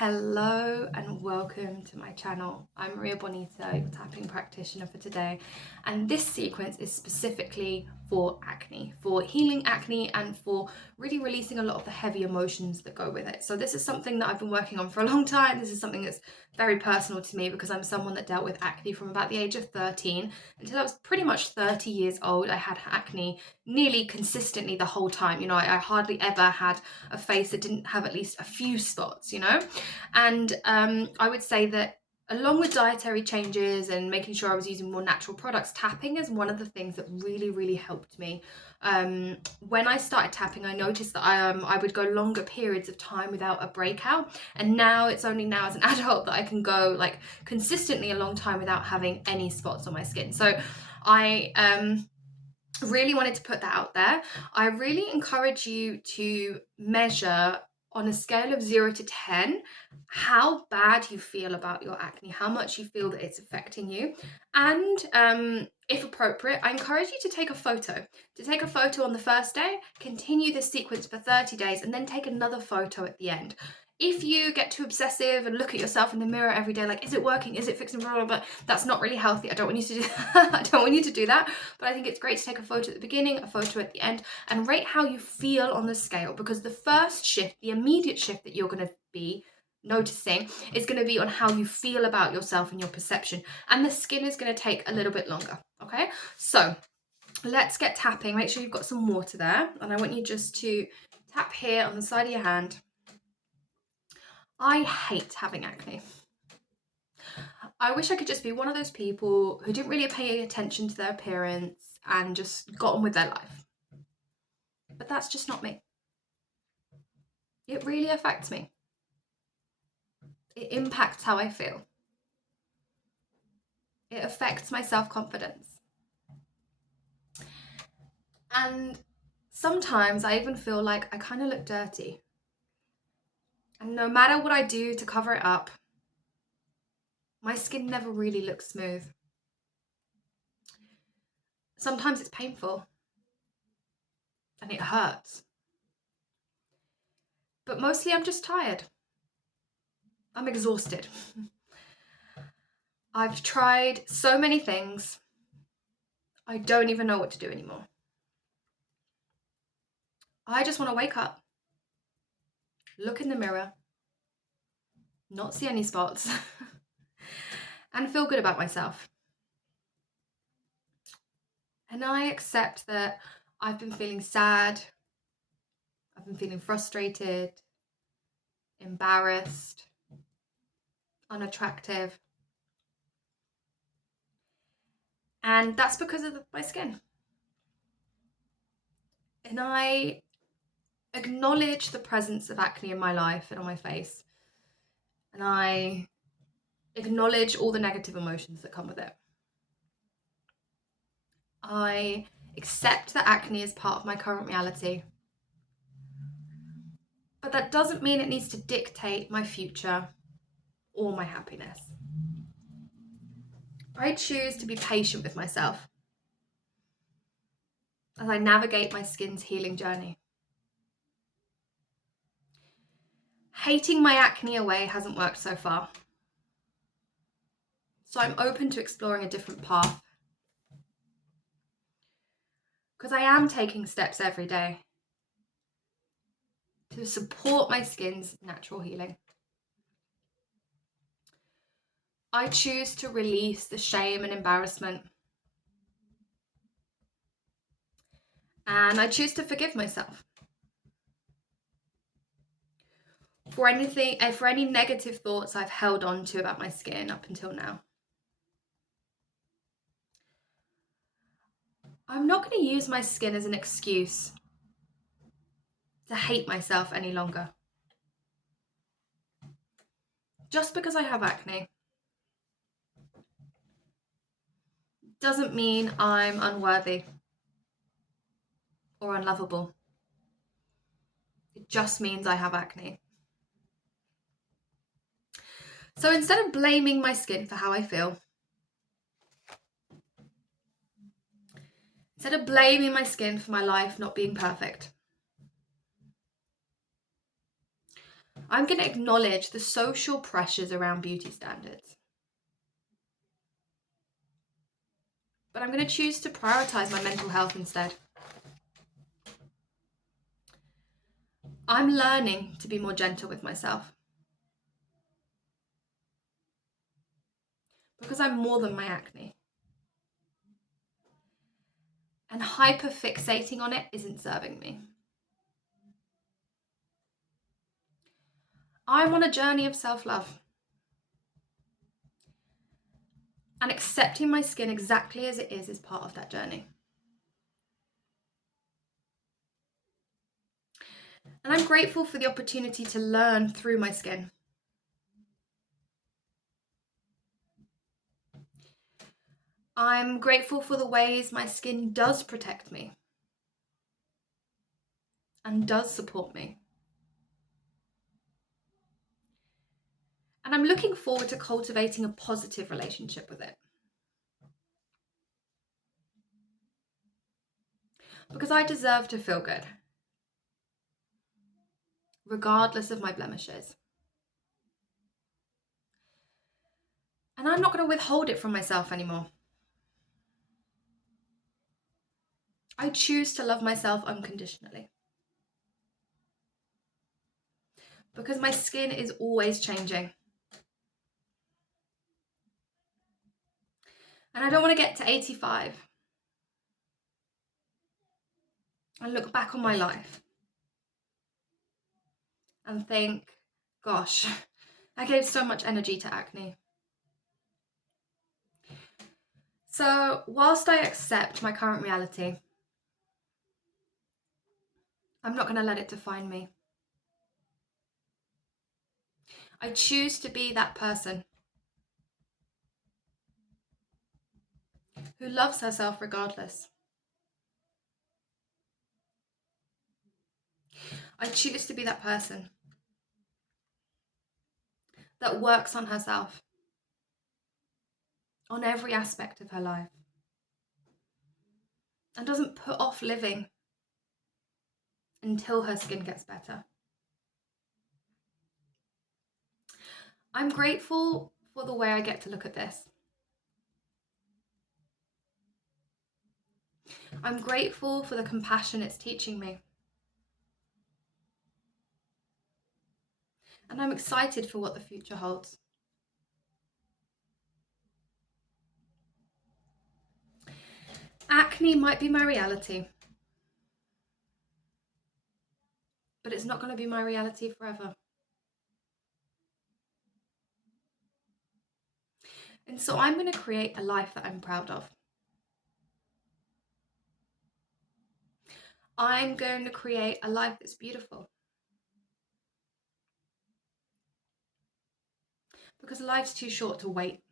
Hello and welcome to my channel. I'm Maria Bonita, your tapping practitioner for today, and this sequence is specifically for acne, for healing acne and for really releasing a lot of the heavy emotions that go with it. So this is something that I've been working on for a long time. This is something that's very personal to me because I'm someone that dealt with acne from about the age of 13 until I was pretty much 30 years old. I had acne nearly consistently the whole time. I hardly ever had a face that didn't have at least a few spots, and I would say that along with dietary changes and making sure I was using more natural products, tapping is one of the things that really helped me. When I started tapping, I noticed that I would go longer periods of time without a breakout, and now it's only now as an adult that I can go like consistently a long time without having any spots on my skin. So I really wanted to put that out there. I really encourage you to measure on a scale of 0 to 10 how bad you feel about your acne, how much you feel that it's affecting you, and if appropriate, I encourage you to take a photo. To take a photo on the first day, continue this sequence for 30 days, and then take another photo at the end. If you get too obsessive and look at yourself in the mirror every day, like, is it working? Is it fixing? Blah, blah, blah, that's not really healthy. I don't want you to do that. I don't want you to do that. But I think it's great to take a photo at the beginning, a photo at the end, and rate how you feel on the scale, because the first shift, the immediate shift that you're going to be noticing is going to be on how you feel about yourself and your perception. And the skin is going to take a little bit longer. Okay, so let's get tapping. Make sure you've got some water there. And I want you just to tap here on the side of your hand. I hate having acne. I wish I could just be one of those people who didn't really pay attention to their appearance and just got on with their life. But that's just not me. It really affects me. It impacts how I feel. It affects my self-confidence. And sometimes I even feel like I kind of look dirty. And no matter what I do to cover it up, my skin never really looks smooth. Sometimes it's painful and it hurts. But mostly I'm just tired. I'm exhausted. I've tried so many things. I don't even know what to do anymore. I just want to wake up, look in the mirror, not see any spots, and feel good about myself. And I accept that I've been feeling sad, I've been feeling frustrated, embarrassed, unattractive. And that's because of my skin. And I acknowledge the presence of acne in my life and on my face. And I acknowledge all the negative emotions that come with it. I accept that acne is part of my current reality. But that doesn't mean it needs to dictate my future or my happiness. I choose to be patient with myself as I navigate my skin's healing journey. Hating my acne away hasn't worked so far. So I'm open to exploring a different path. Because I am taking steps every day to support my skin's natural healing. I choose to release the shame and embarrassment. And I choose to forgive myself for any negative thoughts I've held on to about my skin up until now. I'm not going to use my skin as an excuse to hate myself any longer. Just because I have acne doesn't mean I'm unworthy or unlovable. It just means I have acne. So instead of blaming my skin for how I feel, instead of blaming my skin for my life not being perfect, I'm going to acknowledge the social pressures around beauty standards. But I'm going to choose to prioritize my mental health instead. I'm learning to be more gentle with myself. Because I'm more than my acne. And hyper-fixating on it isn't serving me. I'm on a journey of self-love. And accepting my skin exactly as it is part of that journey. And I'm grateful for the opportunity to learn through my skin. I'm grateful for the ways my skin does protect me and does support me. And I'm looking forward to cultivating a positive relationship with it. Because I deserve to feel good, regardless of my blemishes. And I'm not going to withhold it from myself anymore. I choose to love myself unconditionally. Because my skin is always changing. And I don't want to get to 85 and look back on my life and think, gosh, I gave so much energy to acne. So whilst I accept my current reality, I'm not going to let it define me. I choose to be that person who loves herself regardless. I choose to be that person that works on herself, on every aspect of her life, and doesn't put off living until her skin gets better. I'm grateful for the way I get to look at this. I'm grateful for the compassion it's teaching me. And I'm excited for what the future holds. Acne might be my reality, but it's not going to be my reality forever. And so I'm going to create a life that I'm proud of. I'm going to create a life that's beautiful. Because life's too short to wait.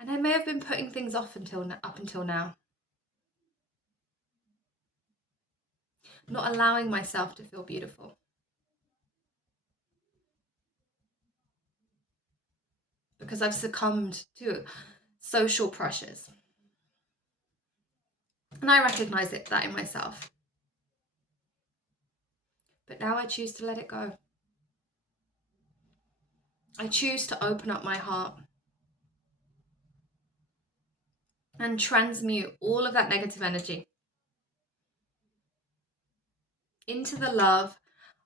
And I may have been putting things off up until now. Not allowing myself to feel beautiful. Because I've succumbed to social pressures. And I recognize that in myself. But now I choose to let it go. I choose to open up my heart and transmute all of that negative energy into the love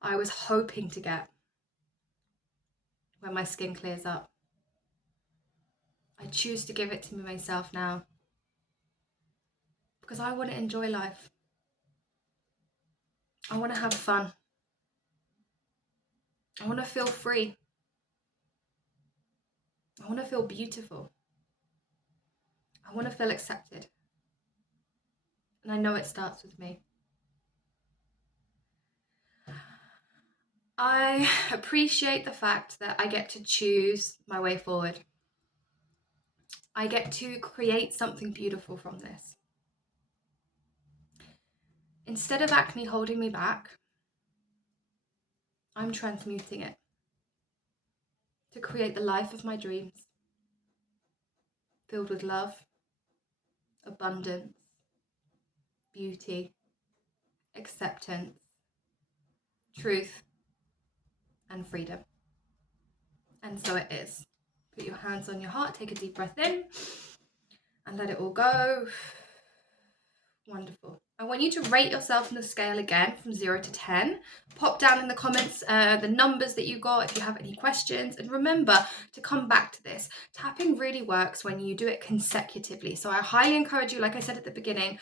I was hoping to get when my skin clears up. I choose to give it to myself now because I want to enjoy life. I want to have fun. I want to feel free. I want to feel beautiful. I want to feel accepted. And I know it starts with me. I appreciate the fact that I get to choose my way forward. I get to create something beautiful from this. Instead of acne holding me back, I'm transmuting it to create the life of my dreams, filled with love, abundance, beauty, acceptance, truth, and freedom. And so it is. Put your hands on your heart, take a deep breath in, and let it all go. Wonderful. I want you to rate yourself on the scale again from 0 to 10. Pop down in the comments the numbers that you got if you have any questions. And remember to come back to this. Tapping really works when you do it consecutively. So I highly encourage you, like I said at the beginning,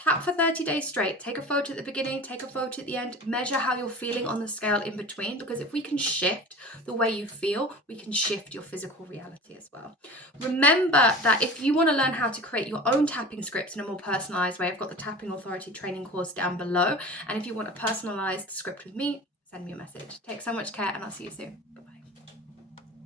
tap for 30 days straight. Take a photo at the beginning, take a photo at the end. Measure how you're feeling on the scale in between, because if we can shift the way you feel, we can shift your physical reality as well. Remember that if you want to learn how to create your own tapping scripts in a more personalized way, I've got the Tapping Authority training course down below. And if you want a personalized script with me, send me a message. Take so much care, and I'll see you soon. Bye-bye.